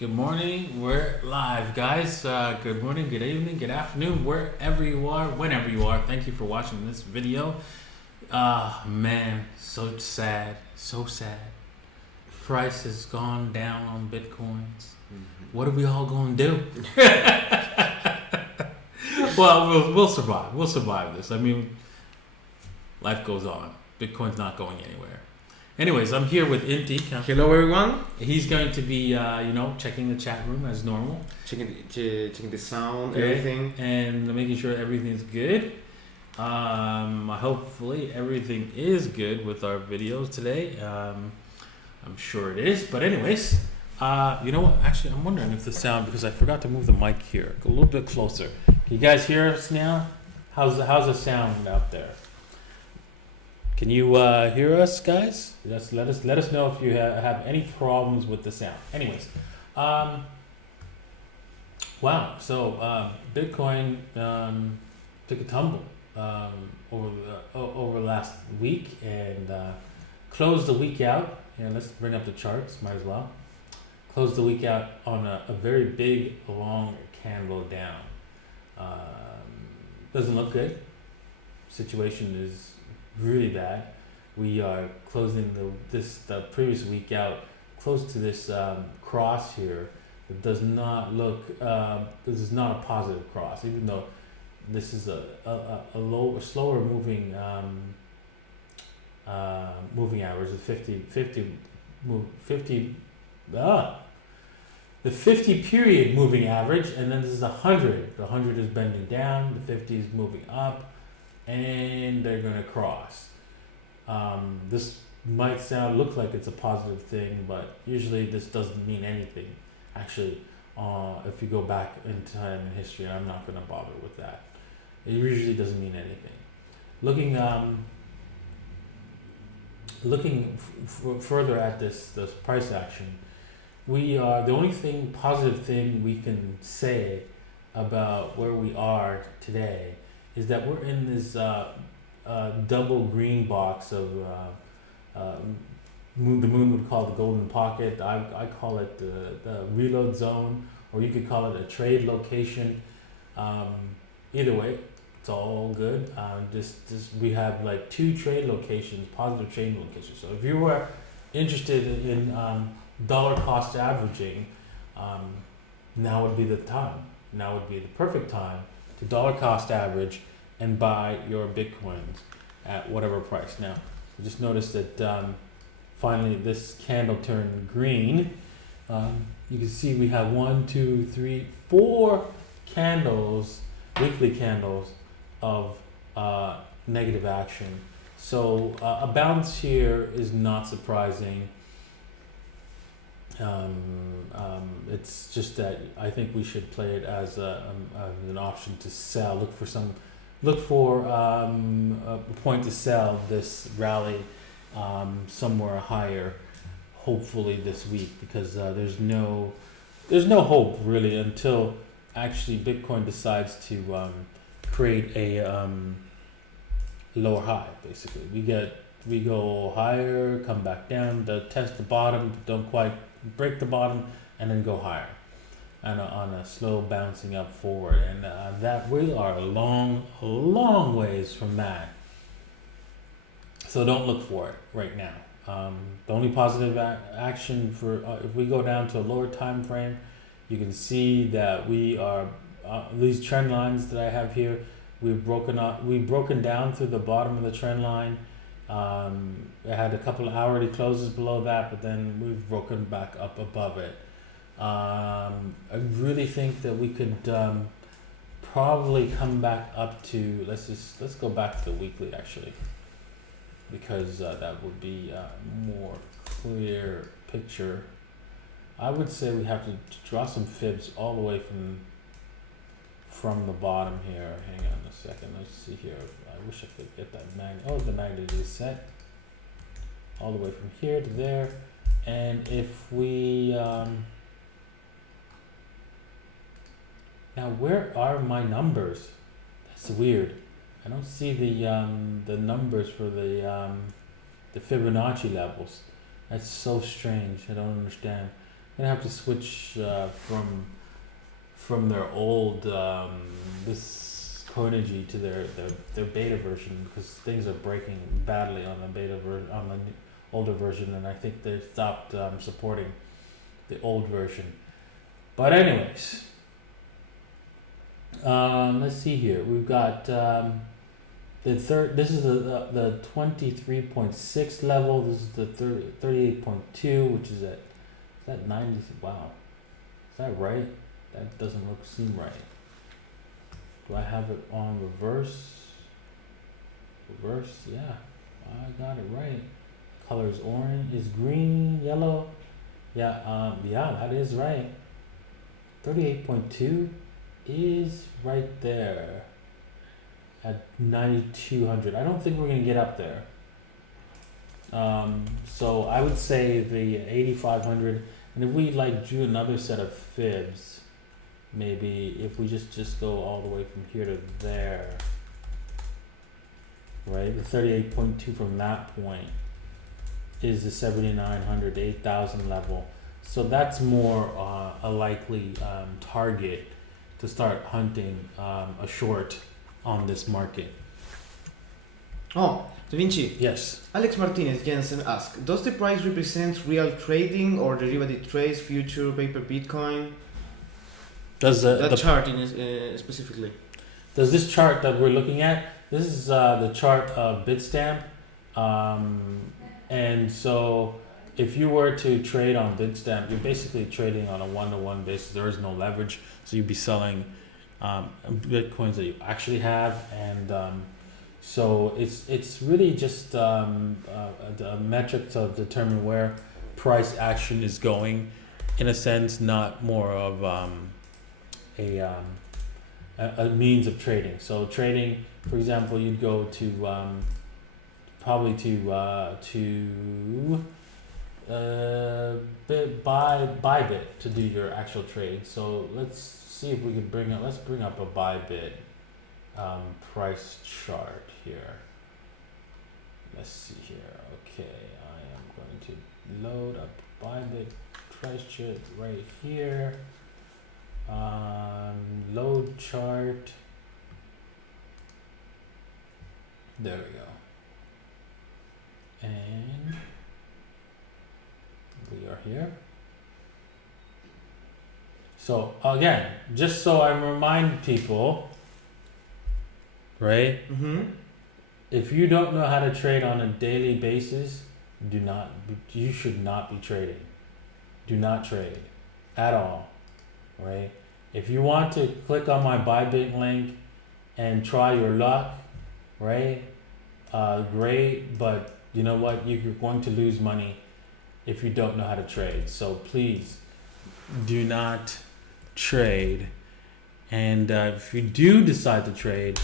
Good morning. We're live, guys. Good morning, good evening, good afternoon, wherever you are, whenever you are. Thank you for watching this video. Man, so sad, so sad. Price has gone down on Bitcoins. What are we all going to do? Well, we'll survive. We'll survive this. I mean, life goes on. Bitcoin's not going anywhere. Anyways, I'm here with Inti. Hello, everyone. He's going to be, checking the chat room as normal. Checking the sound, Okay. everything. And making sure everything's good. Hopefully everything is good with our videos today. I'm sure it is. But anyways, you know what? Actually, I'm wondering if the sound, because I forgot to move the mic here a little bit closer. Can you guys hear us now? How's the sound out there? Can you hear us, guys? Just let us know if you have any problems with the sound. Anyways, wow. So Bitcoin took a tumble over last week and closed the week out. Let's bring up the charts. Might as well close the week out on a very big, long candle down. Doesn't look good. Situation is really bad. We are closing the previous week out close to this cross here. It does not look. This is not a positive cross, even though this is a slower moving moving average. The 50 period moving average, and then this is 100. The 100 is bending down. The 50 is moving up. And they're going to cross. This might look like it's a positive thing, but usually this doesn't mean anything. Actually, if you go back in time in history, I'm not going to bother with that. It usually doesn't mean anything. Looking further at this price action, we are the only positive thing we can say about where we are today is that we're in this double green box of the moon would call it the golden pocket. I call it the reload zone, or you could call it a trade location. Either way, it's all good. We have like two trade locations, positive trade locations. So if you were interested in dollar cost averaging, now would be the time. Now would be the perfect time to dollar cost average and buy your Bitcoins at whatever price. Now, I just noticed that finally this candle turned green. You can see we have 4 candles, weekly candles of negative action. So a bounce here is not surprising. It's just that I think we should play it as an option to sell. Look for a point to sell this rally somewhere higher, hopefully this week, because there's no hope really until actually Bitcoin decides to create a lower high. Basically, we go higher, come back down, test the bottom, don't quite break the bottom, and then go higher, and on a slow bouncing up forward, and that we are a long ways from that. So don't look for it right now. The only positive action for if we go down to a lower time frame, you can see that we are these trend lines that I have here. We've broken down through the bottom of the trend line. It had a couple of hourly closes below that, but then we've broken back up above it. I really think that we could probably come back up to, let's go back to the weekly actually, because that would be a more clear picture. I would say we have to draw some fibs all the way from the bottom here. Hang on a second, let's see here. I wish I could get that magnet. Oh, the magnet is set all the way from here to there. And if we now, where are my numbers? That's weird. I don't see the numbers for the Fibonacci levels. That's so strange. I don't understand. gonna have to switch from their old this Koenergy to their beta version because things are breaking badly on the on the older version, and I think they stopped supporting the old version. But anyways, let's see here. We've got the third. This is the 23.6 level. This is the 38.2, which is at 90. Wow, is that right? That doesn't seem right. Do I have it on reverse? Reverse, yeah, I got it right. Color is orange, is green, yellow. Yeah, yeah, that is right. 38.2 is right there at 9,200. I don't think we're gonna get up there. So I would say the 8,500, and if we like drew another set of fibs, maybe if we just go all the way from here to there, right? The 38.2 from that point is the 7,900 to 8,000 level. So that's more a likely target to start hunting a short on this market. Oh, Davinci. Yes. Alex Martinez Jensen asks, does the price represent real trading or derivative trades, future, paper, Bitcoin? Does that chart specifically? Does this chart that we're looking at? This is the chart of Bitstamp, and so if you were to trade on Bitstamp, you're basically trading on a one-to-one basis. There is no leverage, so you'd be selling bitcoins that you actually have, and so it's really just a metric to determine where price action is going, in a sense, not more of a means of trading. So trading, for example, you'd go to probably to Bybit to do your actual trade. So let's see if we can bring up a Bybit price chart here. Let's see here. Okay, I am going to load up Bybit price chart right here. Load chart. There we go. And we are here. So again, just so I remind people, right? Mm-hmm. If you don't know how to trade on a daily basis, you should not be trading. Do not trade at all, right? If you want to click on my Bybit link and try your luck, right? Great, but you know what? You're going to lose money if you don't know how to trade. So please do not trade. And if you do decide to trade,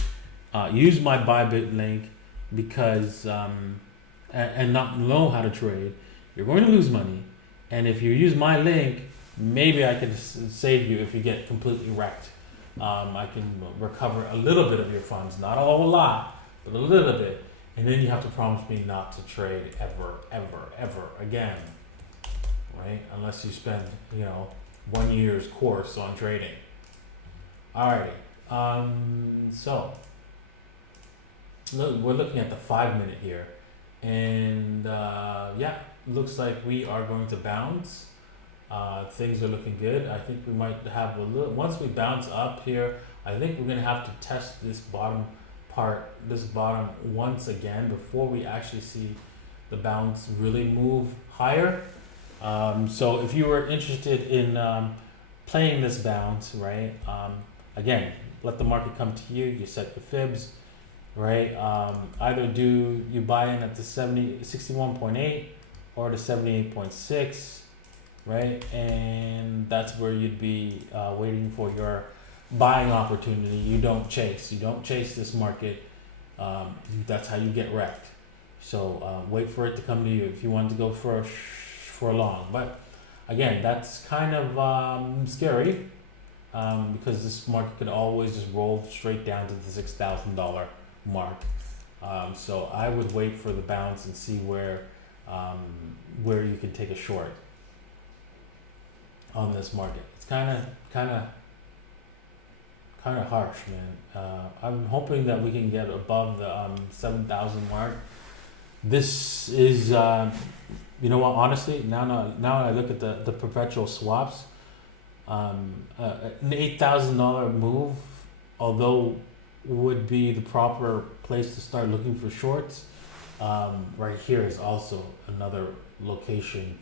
use my Bybit link, because and not know how to trade, you're going to lose money. And if you use my link, maybe I can save you if you get completely wrecked. I can recover a little bit of your funds, not a whole lot, but a little bit. And then you have to promise me not to trade ever again, right? Unless you spend, 1 year's course on trading. Alrighty, so look, we're looking at the 5 minute here, and looks like we are going to bounce. Things are looking good. I think we might have a little, once we bounce up here, I think we're gonna have to test this bottom once again before we actually see the bounce really move higher. So if you were interested in playing this bounce, right? Again, let the market come to you. You set the fibs, right? Either do you buy in at the 61.8 or the 78.6, right? And that's where you'd be waiting for your buying opportunity. You don't chase this market. That's how you get wrecked. So wait for it to come to you if you want to go for a long. But again, that's kind of scary, because this market could always just roll straight down to the $6,000 mark. So I would wait for the bounce and see where you can take a short. on this market. It's kind of harsh, man. I'm hoping that we can get above the 7,000 mark. This is, you know what? Honestly, now I look at the perpetual swaps. An $8,000 move, although would be the proper place to start looking for shorts. Right here is also another location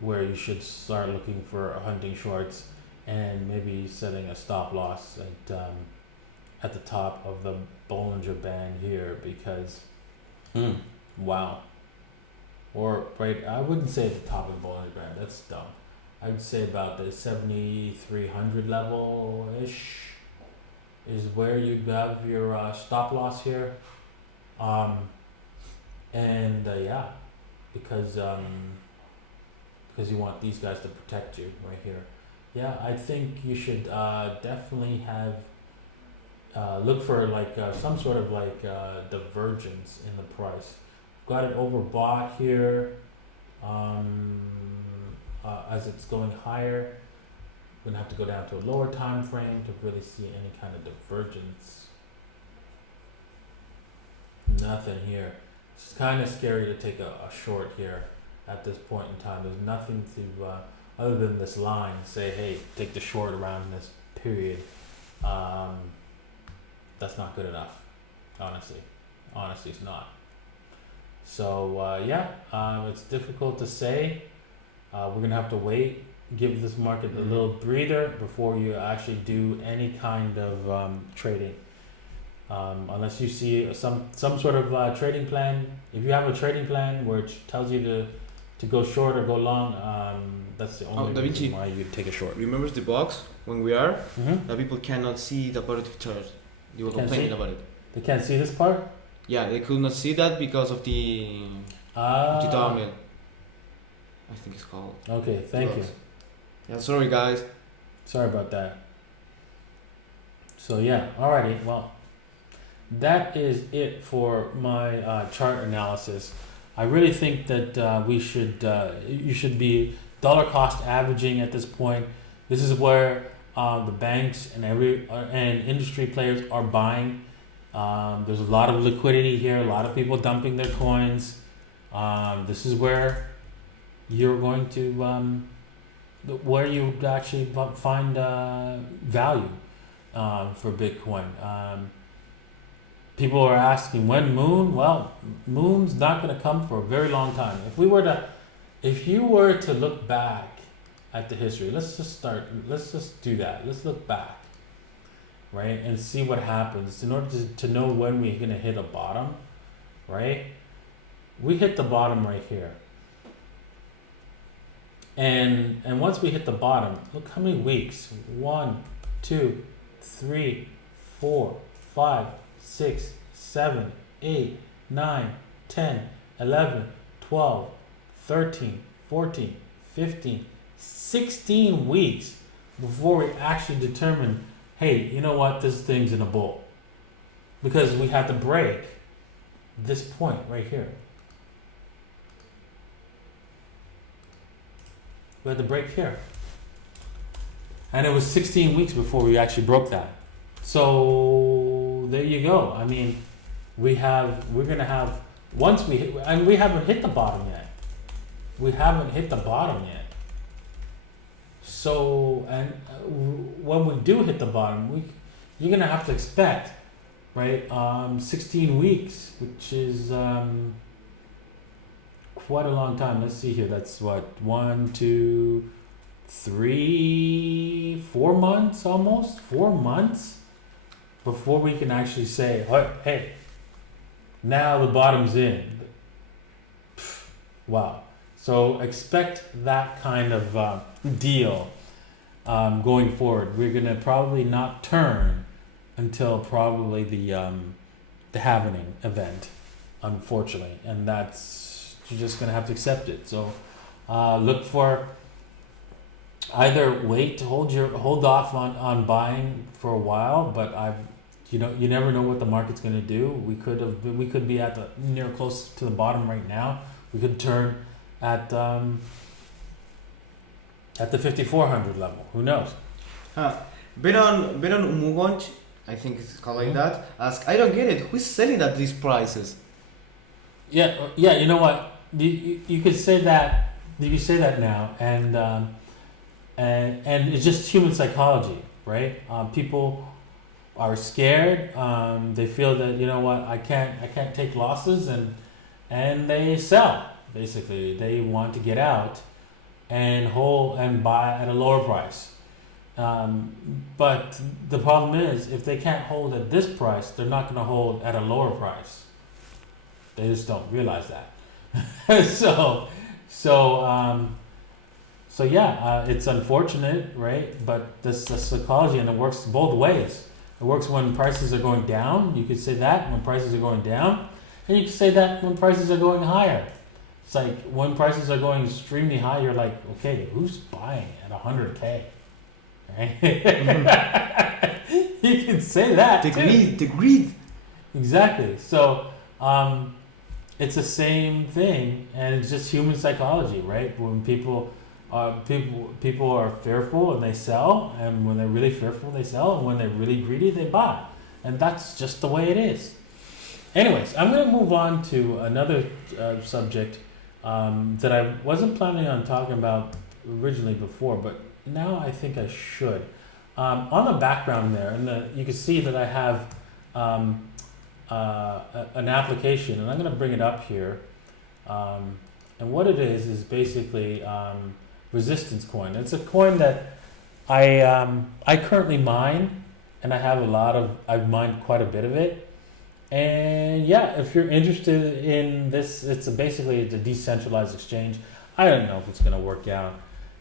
where you should start looking for hunting shorts and maybe setting a stop loss at the top of the Bollinger Band here because wow. Or right, I wouldn't say at the top of the Bollinger Band, that's dumb. I would say about the 7,300 level ish is where you'd have your stop loss here. Yeah, because you want these guys to protect you right here. Yeah, I think you should definitely have look for like some sort of like divergence in the price. Got it overbought here. As it's going higher, we're gonna have to go down to a lower time frame to really see any kind of divergence. Nothing here. It's kind of scary to take a short here at this point in time. There's nothing to other than this line say, hey, take the short around this period. That's not good enough, honestly. Honestly, it's not. So it's difficult to say. We're gonna have to wait, give this market a little breather before you actually do any kind of trading. Unless you see some sort of trading plan. If you have a trading plan which tells you to go short or go long, that's the only reason Davinci, why you take a short. Remember the box when we are? That people cannot see the positive chart. They were complaining about it. They can't see this part? Yeah, they could not see that because of the tutorial. I think it's called. Okay, thank you. Yeah, sorry guys. Sorry about that. So yeah, alrighty. Well, that is it for my chart analysis. I really think that you should be dollar cost averaging at this point. This is where the banks and and industry players are buying. There's a lot of liquidity here, a lot of people dumping their coins. This is where you're going to where you actually find value for Bitcoin. People are asking when moon. Well, moon's not going to come for a very long time. If you were to look back at the history, let's just do that. Let's look back, right, and see what happens in order to know when we're going to hit a bottom, right? We hit the bottom right here. And once we hit the bottom, look how many weeks. 1, 2, 3, 4, 5, 6, 7, 8, 9, 10, 11, 12, 13, 14, 15, 16 weeks before we actually determine, hey, you know what, this thing's in a bull. Because we had to break this point right here. We had to break here. And it was 16 weeks before we actually broke that. So there you go. I mean, we're gonna have, once we hit, and we haven't hit the bottom yet. So, and when we do hit the bottom, you're gonna have to expect, right, 16 weeks, which is quite a long time. Let's see here. That's what, 1, 2, 3, 4 months almost. 4 months before we can actually say, hey, now the bottom's in. Wow. So expect that kind of deal going forward. We're gonna probably not turn until probably the halvening event, unfortunately, and you're just gonna have to accept it. So look for either wait to hold off on buying for a while, but you never know what the market's gonna do. We could be at the near close to the bottom right now. We could turn at at the 5400 level. Who knows? Beron Umugonch, I think it's called like that, ask, I don't get it. Who's selling at these prices? Yeah. You know what? You could say that. You could say that now, and it's just human psychology, right? People are scared. They feel that, you know what, I can't take losses, and they sell. Basically, they want to get out and hold and buy at a lower price. But the problem is, if they can't hold at this price, they're not going to hold at a lower price. They just don't realize that. So yeah, it's unfortunate, right? But this is psychology, and it works both ways. It works when prices are going down. You could say that when prices are going down, and you could say that when prices are going higher. It's like when prices are going extremely high, you're like, okay, who's buying at 100K? Right? Mm-hmm. You can say that. The greed. Exactly. So it's the same thing, and it's just human psychology, right? When people are fearful and they sell, and when they're really fearful they sell, and when they're really greedy they buy, and that's just the way it is. Anyways, I'm going to move on to another subject that I wasn't planning on talking about originally before, but now I think I should. On the background there, and you can see that I have an application, and I'm going to bring it up here. And what it is basically resistance coin. It's a coin that I currently mine, and I've mined quite a bit of it. And yeah, if you're interested in this, it's basically a decentralized exchange. I don't know if it's going to work out,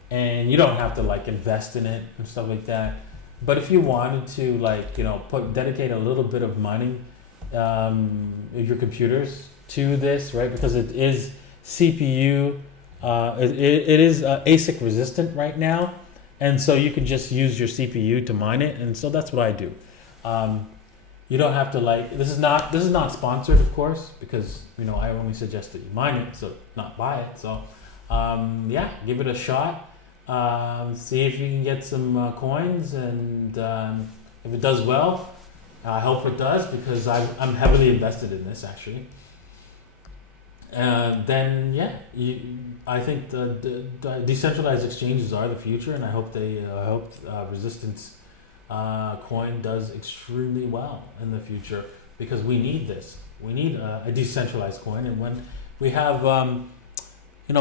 and you don't have to like invest in it and stuff like that. But if you wanted to, like, you know, dedicate a little bit of mining your computers to this, right? Because it is CPU, it is ASIC resistant right now, and so you can just use your CPU to mine it, and so that's what I do. You don't have to like. This is not sponsored, of course, because, you know, I only suggest that you mine it, so not buy it. So yeah, give it a shot. See if you can get some coins, and if it does well, I hope it does, because I'm heavily invested in this actually. Then yeah, I think the decentralized exchanges are the future, and I hope Resistance coin does extremely well in the future, because we need this. We need a decentralized coin, and when we have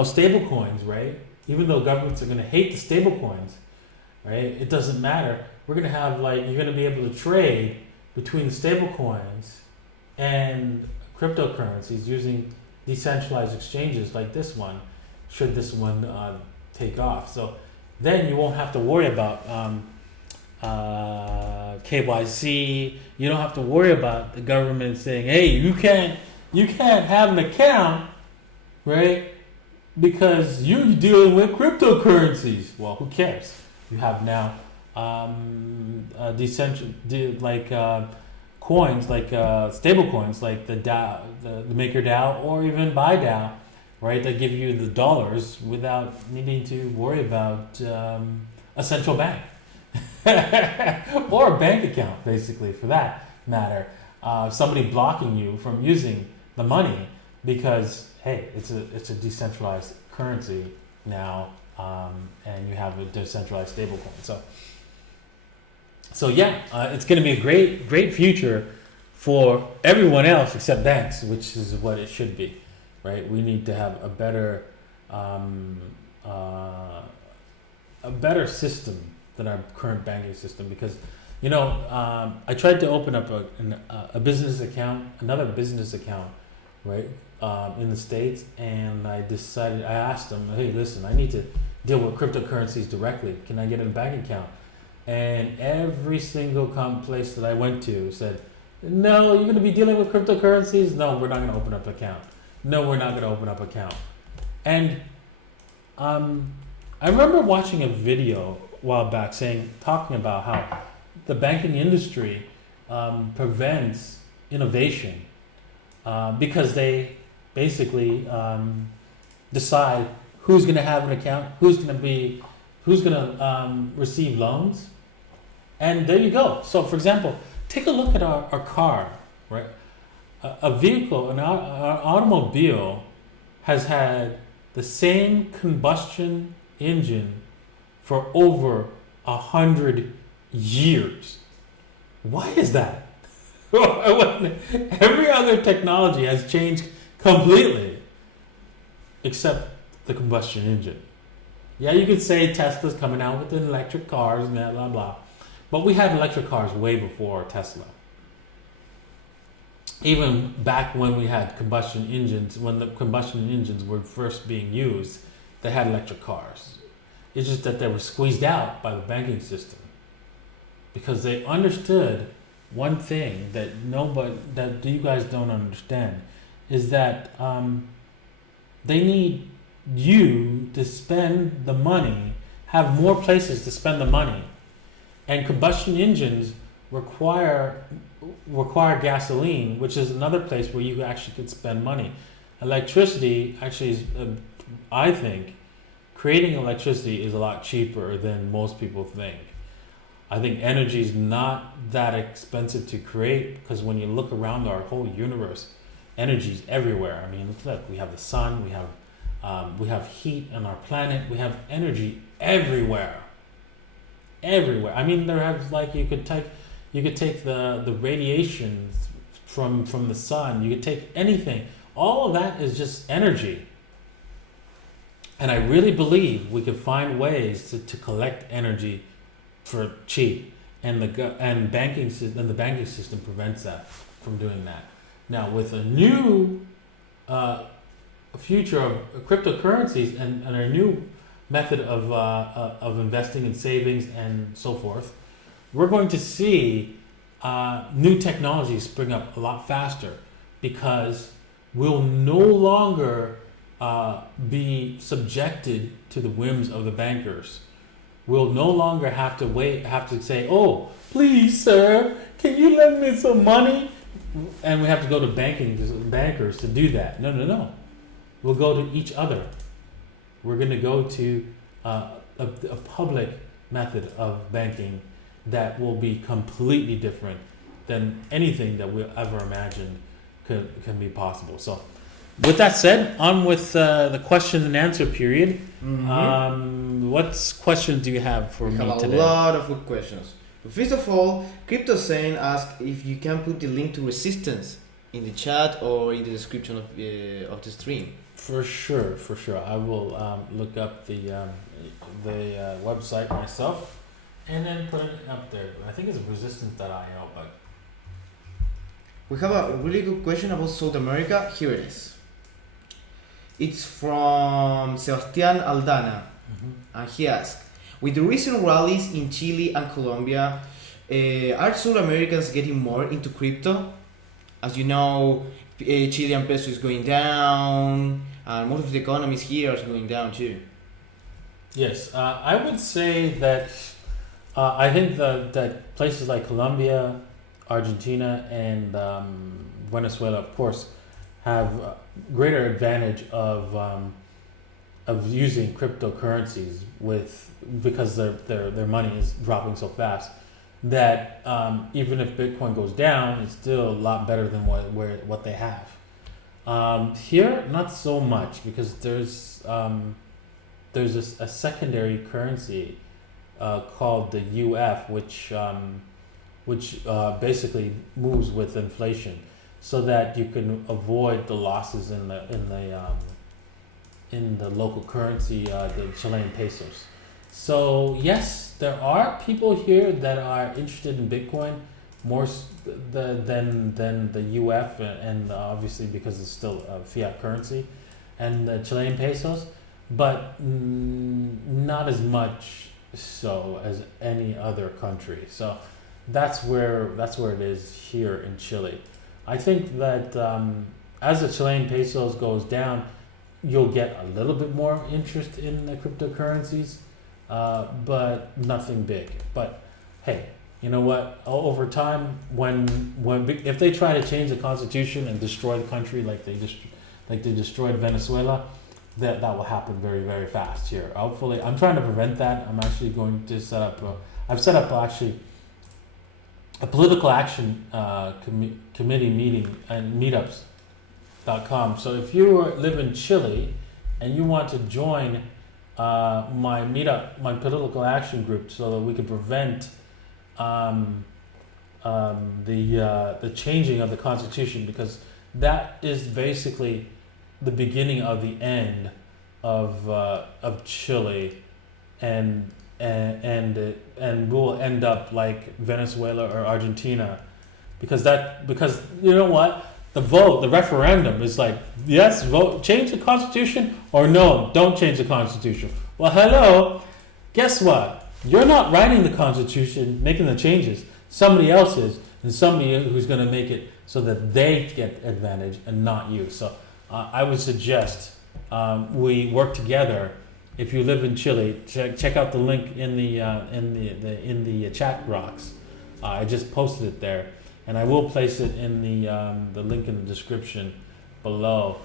stable coins, right? Even though governments are going to hate the stable coins, right? It doesn't matter. We're going to have you're going to be able to trade between the stable coins and cryptocurrencies using decentralized exchanges like this one, should this one take off. So then you won't have to worry about KYC. You don't have to worry about the government saying, hey, you can't have an account, right? Because you're dealing with cryptocurrencies. Well, who cares? You have now coins, stable coins, like the DAO, the Maker DAO, or even BuyDAO, right? That give you the dollars without needing to worry about a central bank or a bank account, basically, for that matter. Somebody blocking you from using the money because, hey, it's a decentralized currency now, and you have a decentralized stablecoin. So yeah, it's going to be a great future for everyone else except banks, which is what it should be, right? We need to have a better system than our current banking system, because I tried to open up a business account, another business account, right, in the States, and I asked them, hey, listen, I need to deal with cryptocurrencies directly. Can I get a bank account? And every single place that I went to said, no, you're going to be dealing with cryptocurrencies? No, we're not going to open up an account. No, we're not going to open up an account. And I remember watching a video a while back talking about how the banking industry prevents innovation because they basically decide who's going to have an account, who's going to be who's gonna receive loans, and there you go. So, for example, take a look at our car, right? A vehicle, an automobile, has had the same combustion engine for over 100 years. Why is that? Every other technology has changed completely, except the combustion engine. Yeah, you could say Tesla's coming out with electric cars and blah, blah, blah. But we had electric cars way before Tesla. Even back when we had combustion engines, when the combustion engines were first being used, they had electric cars. It's just that they were squeezed out by the banking system because they understood one thing that you guys don't understand is that they need you to spend the money, have more places to spend the money, and combustion engines require gasoline, which is another place where you actually could spend money. Electricity actually is, I think, creating electricity is a lot cheaper than most people think. I think energy is not that expensive to create because when you look around our whole universe, energy is everywhere. I mean, look, we have the sun, we have heat on our planet, we have energy everywhere. Everywhere. I mean, there have like you could take the radiation from the sun. You could take anything. All of that is just energy. And I really believe we could find ways to collect energy for cheap, and the banking system prevents that from doing that. Now, with a new future of cryptocurrencies and a new method of investing in savings and so forth, we're going to see new technologies spring up a lot faster because we'll no longer be subjected to the whims of the bankers. We'll no longer have to say, "Oh, please, sir, can you lend me some money?" And we have to go to bankers to do that. No. We'll go to each other. We're going to go to a public method of banking that will be completely different than anything that we ever imagined can be possible. So, with that said, on with the question and answer period. Mm-hmm. What questions do you have for me today? We have a lot of good questions. But first of all, CryptoSane asked if you can put the link to Resistance in the chat or in the description of the stream. For sure. I will look up the website myself and then put it up there. I think it's resistance.io, but we have a really good question about South America. Here it is. It's from Sebastian Aldana, and he asks, with the recent rallies in Chile and Colombia, are South Americans getting more into crypto? As you know, Chilean peso is going down, and most of the economies here are going down too. Yes, I would say that I think that places like Colombia, Argentina, and Venezuela, of course, have greater advantage of using cryptocurrencies because their money is dropping so fast that even if Bitcoin goes down, it's still a lot better than what they have. Here, not so much because there's a secondary currency called the UF, which basically moves with inflation, so that you can avoid the losses in the local currency, the Chilean pesos. So yes, there are people here that are interested in Bitcoin more than the UF, and obviously because it's still a fiat currency, and the Chilean pesos, but not as much so as any other country. So that's where it is here in Chile. I think that as the Chilean pesos goes down, you'll get a little bit more interest in the cryptocurrencies, but nothing big. But hey, you know what? Over time, if they try to change the constitution and destroy the country like they destroyed Venezuela, that will happen very, very fast here. Hopefully, I'm trying to prevent that. I'm actually going to set up. I've set up actually a political action committee meeting and meetups.com. So if you live in Chile and you want to join my political action group, so that we can prevent the changing of the constitution, because that is basically the beginning of the end of Chile, and we'll end up like Venezuela or Argentina, because you know what, the referendum is like, yes, vote, change the constitution, or no, don't change the constitution. Well, hello, guess what? You're not writing the constitution, making the changes. Somebody else is, and somebody who's going to make it so that they get advantage and not you. So I would suggest we work together. If you live in Chile, check out the link in the chat box. I just posted it there, and I will place it in the link in the description below.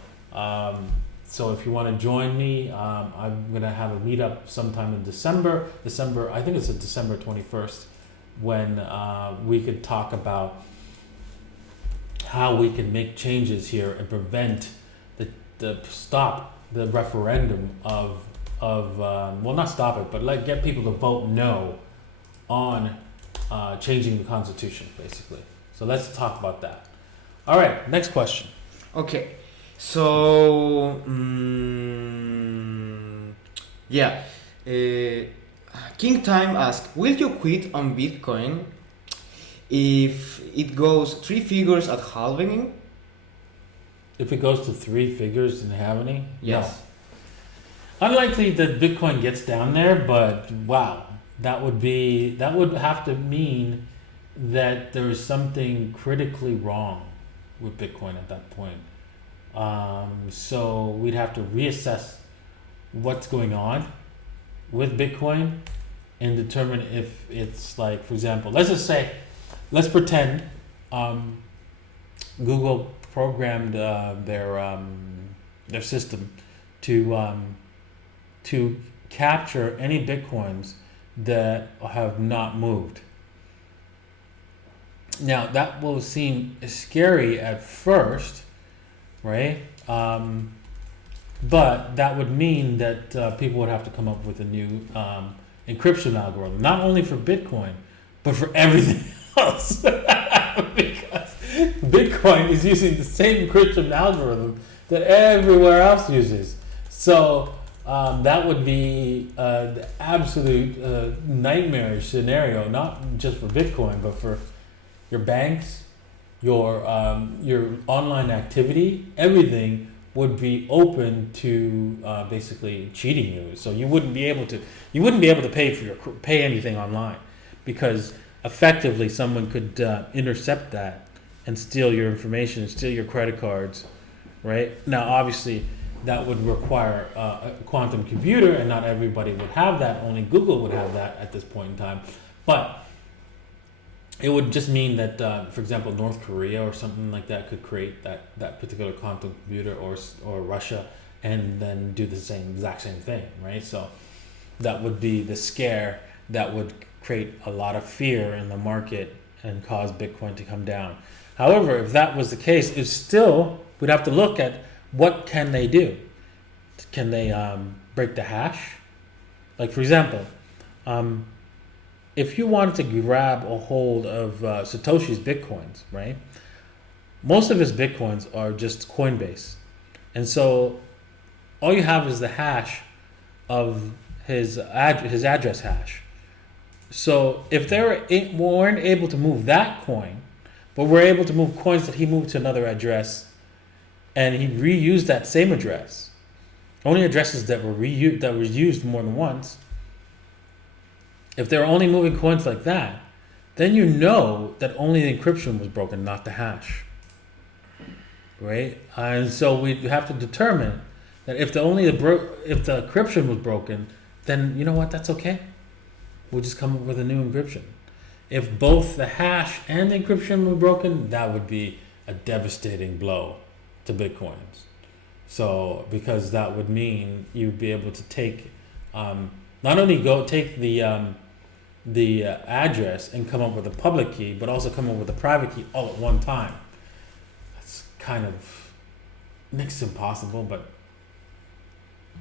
So if you want to join me, I'm gonna have a meetup sometime in December. I think it's December 21st, when we could talk about how we can make changes here and prevent stop the referendum of well, not stop it, but like get people to vote no on changing the constitution, basically. So let's talk about that. All right, next question. Okay, so yeah, King Time asks, will you quit on Bitcoin if it goes 3 figures at halving? If it goes to 3 figures in halving? Yes. No. Unlikely that Bitcoin gets down there, but wow, that would have to mean that there is something critically wrong with Bitcoin at that point. So we'd have to reassess what's going on with Bitcoin and determine if it's like, for example, let's pretend Google programmed their system to capture any Bitcoins that have not moved. Now that will seem scary at first, right? But that would mean that people would have to come up with a new encryption algorithm, not only for Bitcoin, but for everything else. Because Bitcoin is using the same encryption algorithm that everywhere else uses. So that would be the absolute nightmarish scenario, not just for Bitcoin, but for your banks, your online activity. Everything would be open to basically cheating you. So you wouldn't be able to pay anything online, because effectively someone could intercept that and steal your information, steal your credit cards, right? Now, obviously, that would require a quantum computer, and not everybody would have that. Only Google would have that at this point in time. But it would just mean that, for example, North Korea or something like that could create that particular quantum computer, or Russia, and then do the exact same thing, right? So that would be the scare that would create a lot of fear in the market and cause Bitcoin to come down. However, if that was the case, we'd have to look at what can they do. Can they break the hash? Like, for example, if you wanted to grab a hold of Satoshi's Bitcoins, right? Most of his Bitcoins are just Coinbase. And so all you have is the hash of his address hash. So if they weren't able to move that coin, but were able to move coins that he moved to another address, and he reused that same address, only addresses that were used more than once, if they're only moving coins like that, then you know that only the encryption was broken, not the hash, right? And so we have to determine that if the encryption was broken, then you know what? That's okay. We'll just come up with a new encryption. If both the hash and the encryption were broken, that would be a devastating blow to Bitcoins. So because that would mean you'd be able to take, not only go take the address and come up with a public key, but also come up with a private key all at one time. That's kind of next to impossible,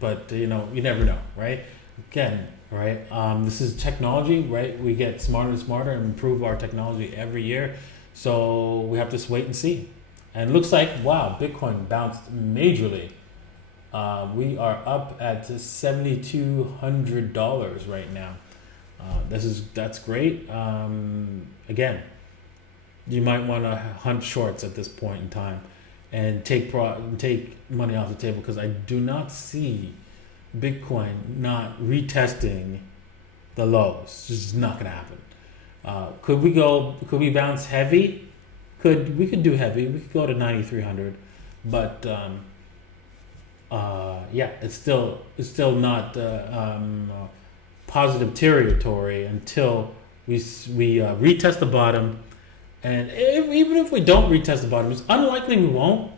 but you know, you never know, right? Again, right? This is technology, right? We get smarter and smarter and improve our technology every year. So we have to wait and see. And it looks like, wow, Bitcoin bounced majorly. We are up at $7,200 right now. That's great. Again, you might want to hunt shorts at this point in time and take money off the table, because I do not see Bitcoin not retesting the lows. It's just not going to happen. Could we bounce heavy? We could do heavy. We could go to 9,300, but yeah, it's still not positive territory until we retest the bottom. And even if we don't retest the bottom, it's unlikely we won't.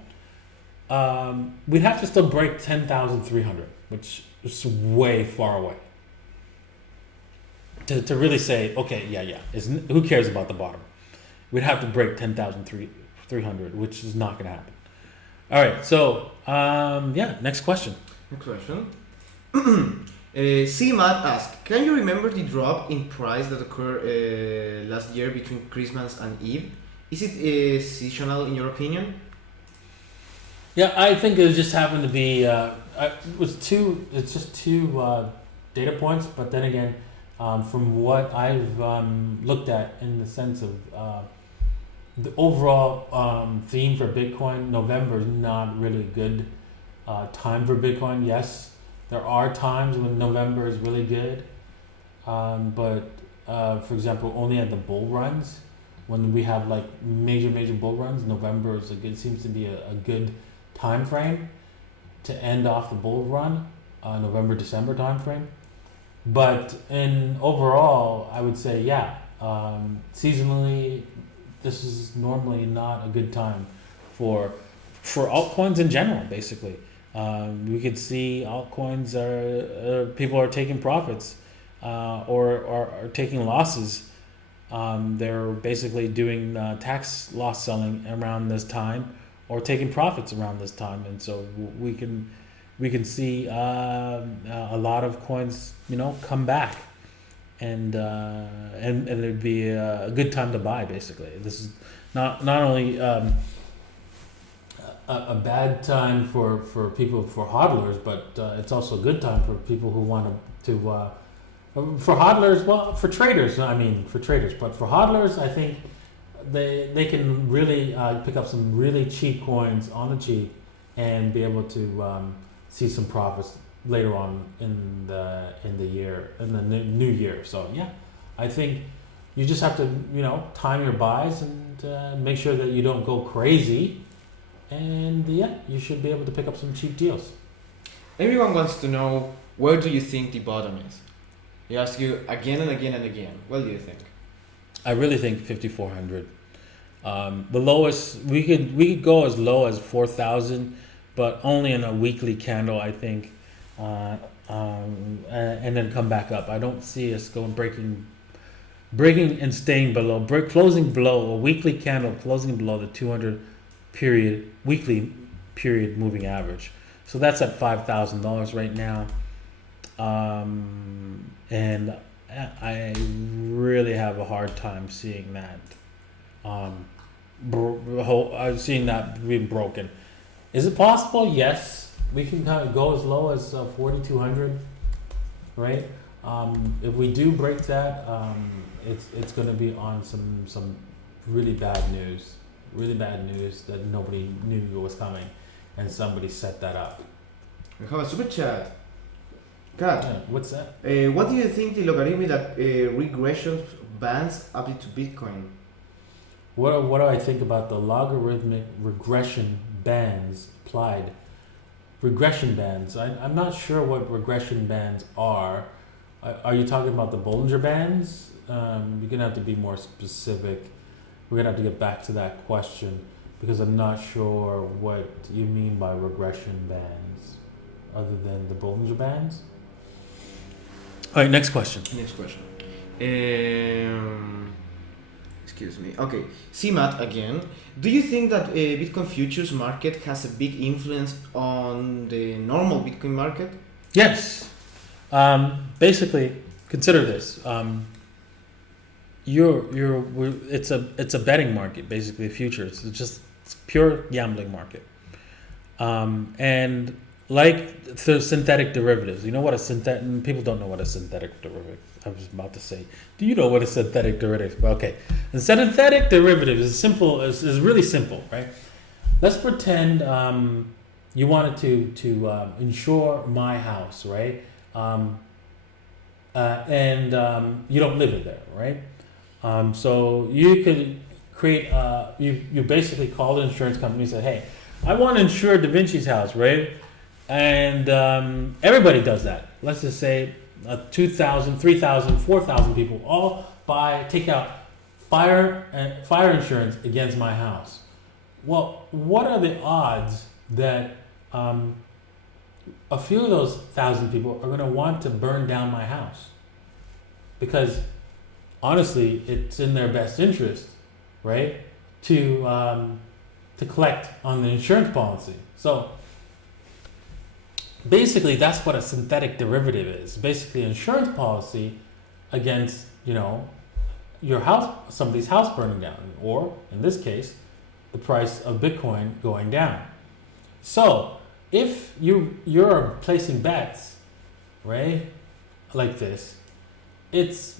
We'd have to still break 10,300, which is way far away. To really say, okay, yeah, who cares about the bottom? We'd have to break 10,300, which is not going to happen. All right, so yeah, next question. Next question. C-Matt asks, can you remember the drop in price that occurred last year between Christmas and Eve? Is it seasonal in your opinion? Yeah, I think it just happened to be. It's just two data points, but then again, from what I've looked at in the sense of the overall theme for Bitcoin, November is not really a good time for Bitcoin. Yes, there are times when November is really good, but for example, only at the bull runs, when we have like major bull runs, November is seems to be a good time frame to end off the bull run, November December time frame. But in overall, I would say seasonally, this is normally not a good time for altcoins in general. Basically, we could see altcoins people are taking profits or are taking losses. They're basically doing tax loss selling around this time, or taking profits around this time, and so we can see a lot of coins, come back, and it'd be a good time to buy. Basically, this is not only a bad time for people, for hodlers, but it's also a good time for people who want to for hodlers. Well, for traders, but for hodlers, I think they can really pick up some really cheap coins on the cheap and be able to see some profits later on in the year, in the new year. So yeah, I think you just have to time your buys and make sure that you don't go crazy, and yeah, you should be able to pick up some cheap deals. Everyone wants to know, where do you think the bottom is? They ask you again and again and again. What do you think? I really think 5,400. The lowest we could go as low as 4,000, but only in a weekly candle, I think, and then come back up. I don't see us breaking and staying below, closing below a weekly candle, closing below the 200 weekly period moving average. So that's at $5,000 right now, and I really have a hard time seeing that. I've seen that being broken. Is it possible? Yes, we can kind of go as low as 4,200, right? If we do break that, it's going to be on some really bad news that nobody knew was coming, and somebody set that up. We have a super chat. Kat, what's that? What do you think the logarithmic regression bands apply to Bitcoin? What do I think about the logarithmic regression bands applied? Regression bands. I'm not sure what regression bands are. Are you talking about the Bollinger Bands? You're going to have to be more specific. We're going to have to get back to that question. because I'm not sure what you mean by regression bands, other than the Bollinger Bands. All right, next question. Next question. Excuse me. Okay, CMAT again. Do you think that Bitcoin futures market has a big influence on the normal Bitcoin market? Yes. Basically, consider this. It's a betting market, basically, futures. It's pure gambling market. And like the synthetic derivatives, you know what a synthetic, people don't know what a synthetic derivative, I was about to say, do you know what a synthetic derivative? Okay. And synthetic derivative is really simple, right? Let's pretend you wanted to insure my house, right? And you don't live in there, right? So you could create, you basically call the insurance company and say, hey, I want to insure Davinci's house, right? And everybody does that. Let's just say 2,000, 3,000, 4,000 people all take out fire insurance against my house. Well, what are the odds that a few of those 1,000 people are going to want to burn down my house? Because honestly, it's in their best interest, right, to collect on the insurance policy. So basically, that's what a synthetic derivative is. Basically, insurance policy against, your house, somebody's house burning down, or in this case, the price of Bitcoin going down. So if you're placing bets, right, like this, it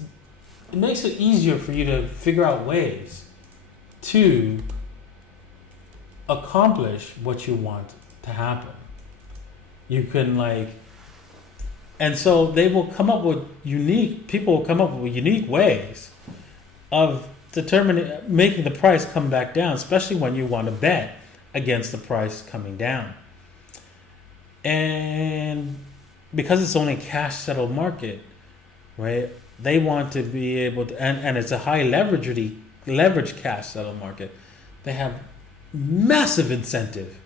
makes it easier for you to figure out ways to accomplish what you want to happen. You can and so they will come up with people will come up with unique ways of making the price come back down, especially when you want to bet against the price coming down. And because it's only a cash settled market, right? They want to be able to, and it's a high leverage cash settled market. They have massive incentive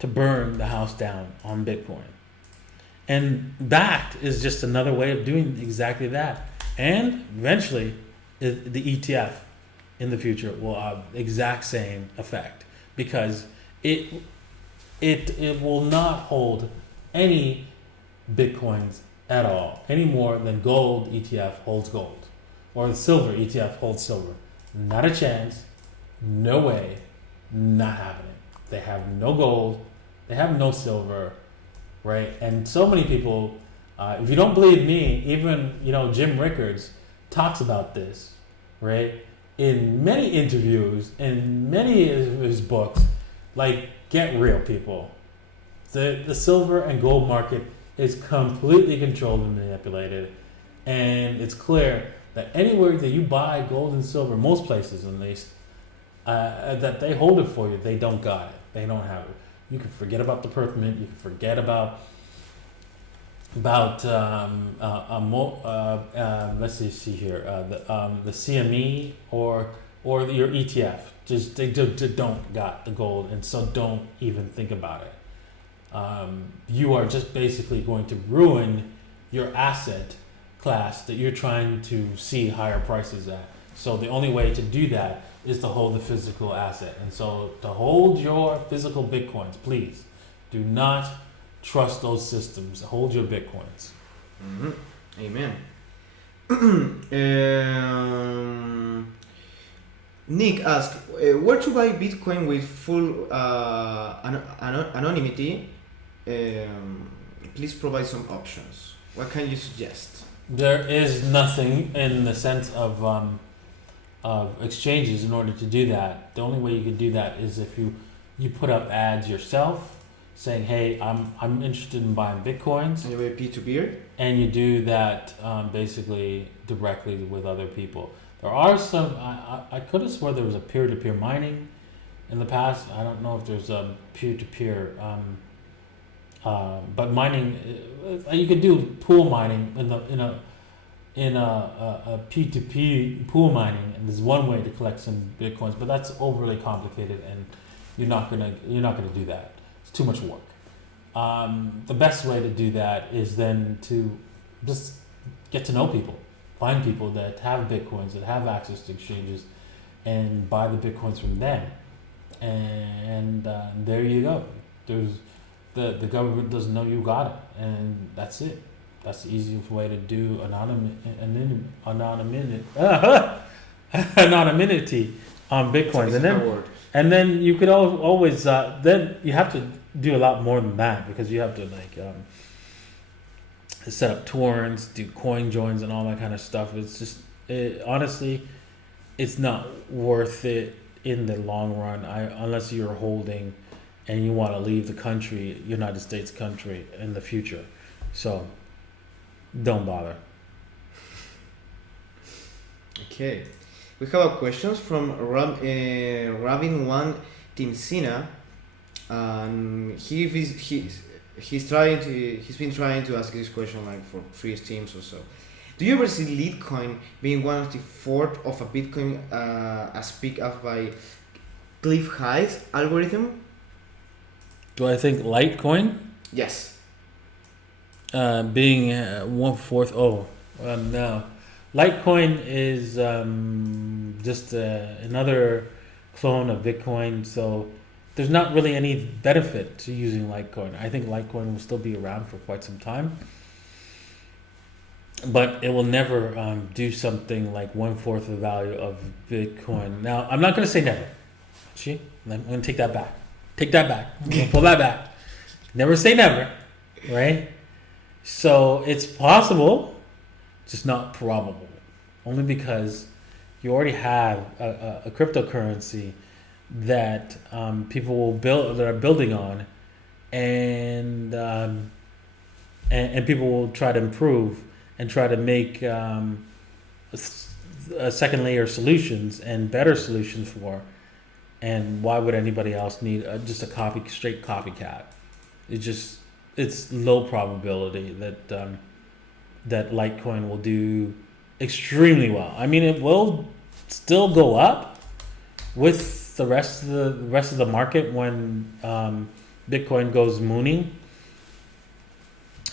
to burn the house down on Bitcoin. And that is just another way of doing exactly that. And eventually, the ETF in the future will have the exact same effect, because it will not hold any Bitcoins at all, any more than gold ETF holds gold, or the silver ETF holds silver. Not a chance, no way, not happening. They have no gold, they have no silver, right? And so many people, if you don't believe me, even Jim Rickards talks about this, right? In many interviews, in many of his books, get real, people. The silver and gold market is completely controlled and manipulated, and it's clear that anywhere that you buy gold and silver, most places at least, that they hold it for you, they don't got it, they don't have it. You can forget about the Perth Mint, you can forget about let's see here, the CME or your ETF. Just they don't got the gold, and so don't even think about it. You are just basically going to ruin your asset class that you're trying to see higher prices at. So the only way to do that is to hold the physical asset. And so to hold your physical Bitcoins, please do not trust those systems. Hold your Bitcoins. Mm-hmm. Amen. Nick asked, where to buy Bitcoin with full anonymity? Please provide some options. What can you suggest? There is nothing in the sense of exchanges in order to do that. The only way you can do that is if you put up ads yourself saying, hey, I'm interested in buying Bitcoins. And you have P2P? And you do that basically directly with other people. There are some, I could have swore there was a peer-to-peer mining in the past. I don't know if there's a peer-to-peer, but mining, you could do pool mining in a P2P pool mining, and there's one way to collect some bitcoins, but that's overly complicated, and you're not gonna do that. It's too much work. The best way to do that is then to just get to know people, find people that have bitcoins, that have access to exchanges, and buy the bitcoins from them. And there you go. There's the government doesn't know you got it, and that's it. That's the easiest way to do anonymity on bitcoins, and then you could always then you have to do a lot more than that, because you have to set up torrents, do coin joins, and all that kind of stuff. It's just honestly, it's not worth it in the long run. Unless you're holding and you want to leave the country, United States country, in the future. So don't bother. Okay, we have a question from Ravin1 Timsina. He's been trying to ask this question like for 3 streams or so. Do you ever see Litecoin being one of the fourth of a Bitcoin as picked up by Cliff High's algorithm? Do I think Litecoin? Yes. Being 1/4. No. Litecoin is just another clone of Bitcoin, so there's not really any benefit to using Litecoin. I think Litecoin will still be around for quite some time, but it will never do something like 1/4 of the value of Bitcoin. Now, I'm not going to say never. See, I'm going to take that back. I'm going to pull that back. Never say never, right? So it's possible, just not probable. Only because you already have a cryptocurrency that people will that are building on, and people will try to improve and try to make second layer solutions and better solutions for. And why would anybody else need just a straight copycat? It's low probability that that Litecoin will do extremely well. I mean, it will still go up with the rest of the market when Bitcoin goes mooning,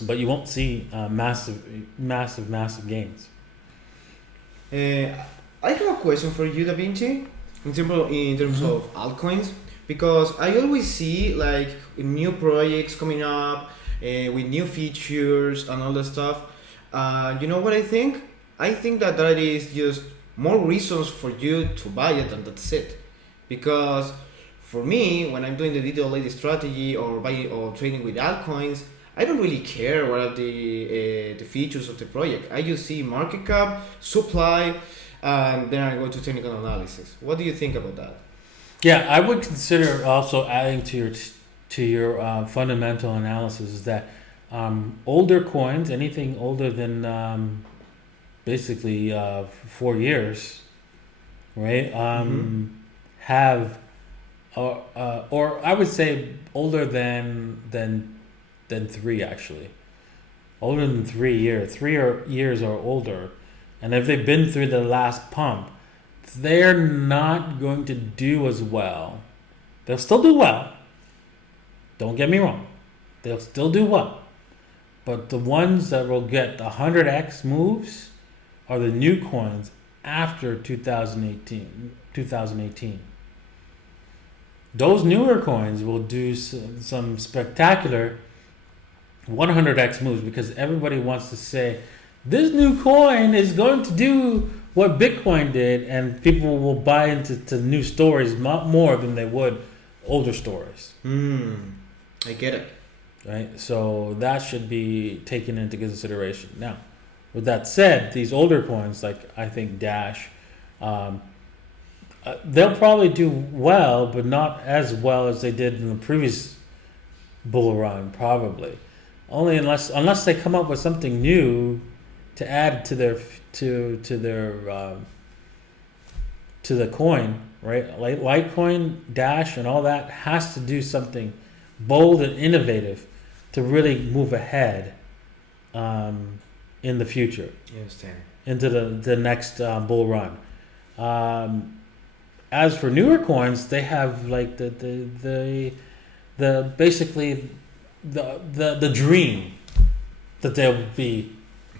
but you won't see massive gains. I have a question for you, Davinci, in terms of altcoins, because I always see like new projects coming up with new features and all that stuff. You know what I think? I think that is just more reasons for you to buy it, and that's it. Because for me, when I'm doing the detailed strategy or buying or trading with altcoins, I don't really care what are the features of the project. I just see market cap, supply, and then I go to technical analysis. What do you think about that? Yeah, I would consider also adding to your fundamental analysis is that older coins, anything older than basically 4 years, right? Have or I would say older than 3 actually. Older than 3 years. 3 years or older. And if they've been through the last pump, they're not going to do as well. They'll still do well. Don't get me wrong. They'll still do well. But the ones that will get the 100x moves are the new coins after 2018. Those newer coins will do some spectacular 100x moves because everybody wants to say, this new coin is going to do what Bitcoin did, and people will buy into new stories more than they would older stories. I get it. Right? So that should be taken into consideration. Now, with that said, these older coins, like I think Dash, they'll probably do well, but not as well as they did in the previous bull run, probably. Only unless they come up with something new to add to their to the coin, right? Like Litecoin, Dash, and all that has to do something bold and innovative to really move ahead in in the future, I understand. into the next bull run. As for newer coins, they have like the basically the dream that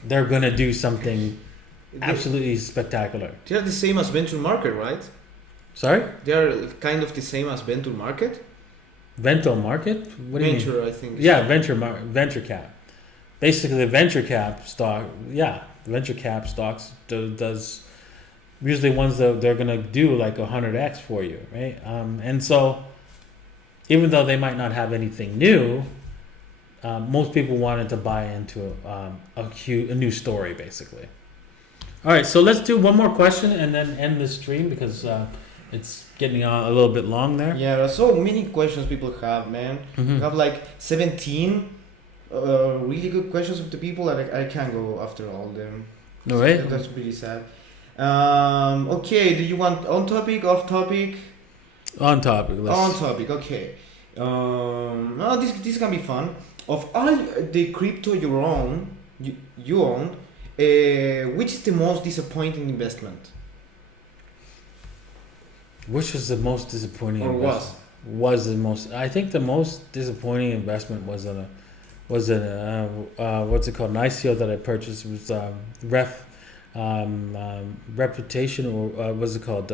they're gonna do something absolutely spectacular. They are the same as venture market, right? Sorry? They are kind of the same as venture market. Venture market? What do you mean? Venture, I think. Yeah, venture cap. Basically, the venture cap stock. Yeah, the venture cap stocks does usually ones that they're gonna do like 100x for you, right? And so, even though they might not have anything new, most people wanted to buy into a new story, basically. All right, so let's do one more question and then end the stream because it's getting a little bit long there. Yeah, there are so many questions people have, man. Mm-hmm. We have like 17 really good questions of the people that I can't go after all of them. All right. That's pretty sad. Okay, do you want on topic, off topic? On topic. On topic, okay. No, this can be fun. Of all the crypto you own, which is the most disappointing investment? Which was the most disappointing Or investment? Was the most? I think the most disappointing investment was in what's it called? An ICO that I purchased. It was Reputation, or what's it called?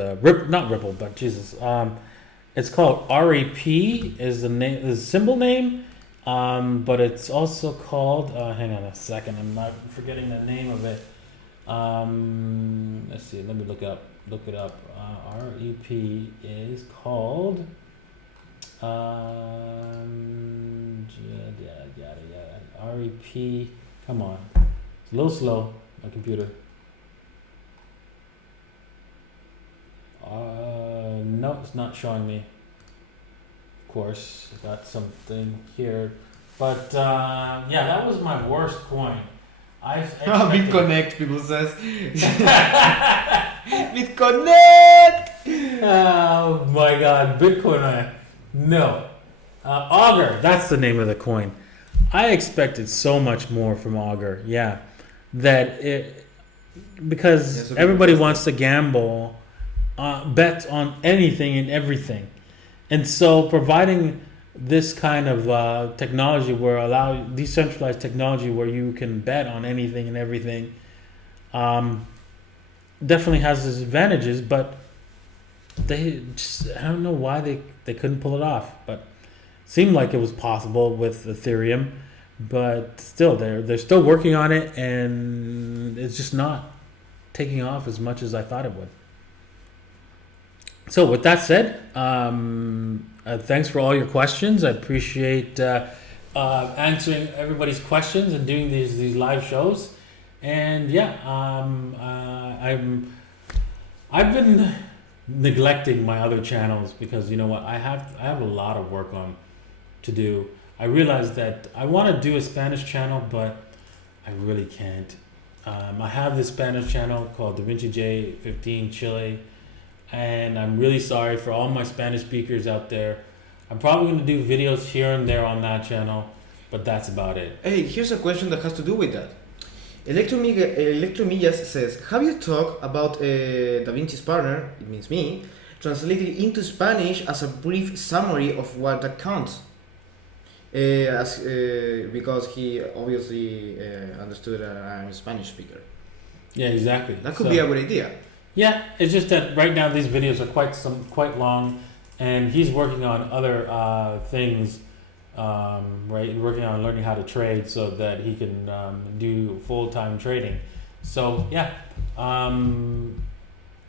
Not Ripple, but Jesus. It's called REP is the name, is the symbol name, but it's also called. Hang on a second, I'm not forgetting the name of it. Let's see. Let me look it up. REP is called. REP. Come on, it's a little slow. My computer. No, it's not showing me. Of course, I got something here, but yeah, that was my worst coin. BitConnect, people says. BitConnect. Oh my God, Bitcoin! No, Augur. That's the name of the coin. I expected so much more from Augur. Yeah, because everybody wants to gamble. Bet on anything and everything, and so providing this kind of technology decentralized technology where you can bet on anything and everything definitely has its advantages, but I don't know why they couldn't pull it off, but it seemed like it was possible with Ethereum, but still they're still working on it, and it's just not taking off as much as I thought it would. So with that said, thanks for all your questions. I appreciate answering everybody's questions and doing these live shows. And yeah, I've been neglecting my other channels because you know what, I have a lot of work to do. I realized that I want to do a Spanish channel, but I really can't. I have this Spanish channel called Davinci J15 Chile. And I'm really sorry for all my Spanish speakers out there. I'm probably going to do videos here and there on that channel, but that's about it. Hey, here's a question that has to do with that. Electromillas says, have you talked about Davinci's partner, it means me, translated into Spanish as a brief summary of what that counts? Because he obviously understood I'm a Spanish speaker. Yeah, exactly. That could be a good idea. Yeah, it's just that right now these videos are quite long, and he's working on other things, right? Working on learning how to trade so that he can do full-time trading. So yeah,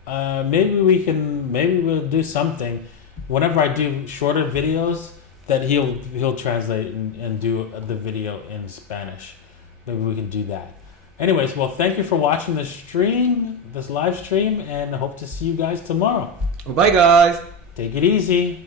maybe we'll do something. Whenever I do shorter videos, that he'll translate and do the video in Spanish. Maybe we can do that. Anyways, well, thank you for watching this live stream, and I hope to see you guys tomorrow. Bye, guys. Take it easy.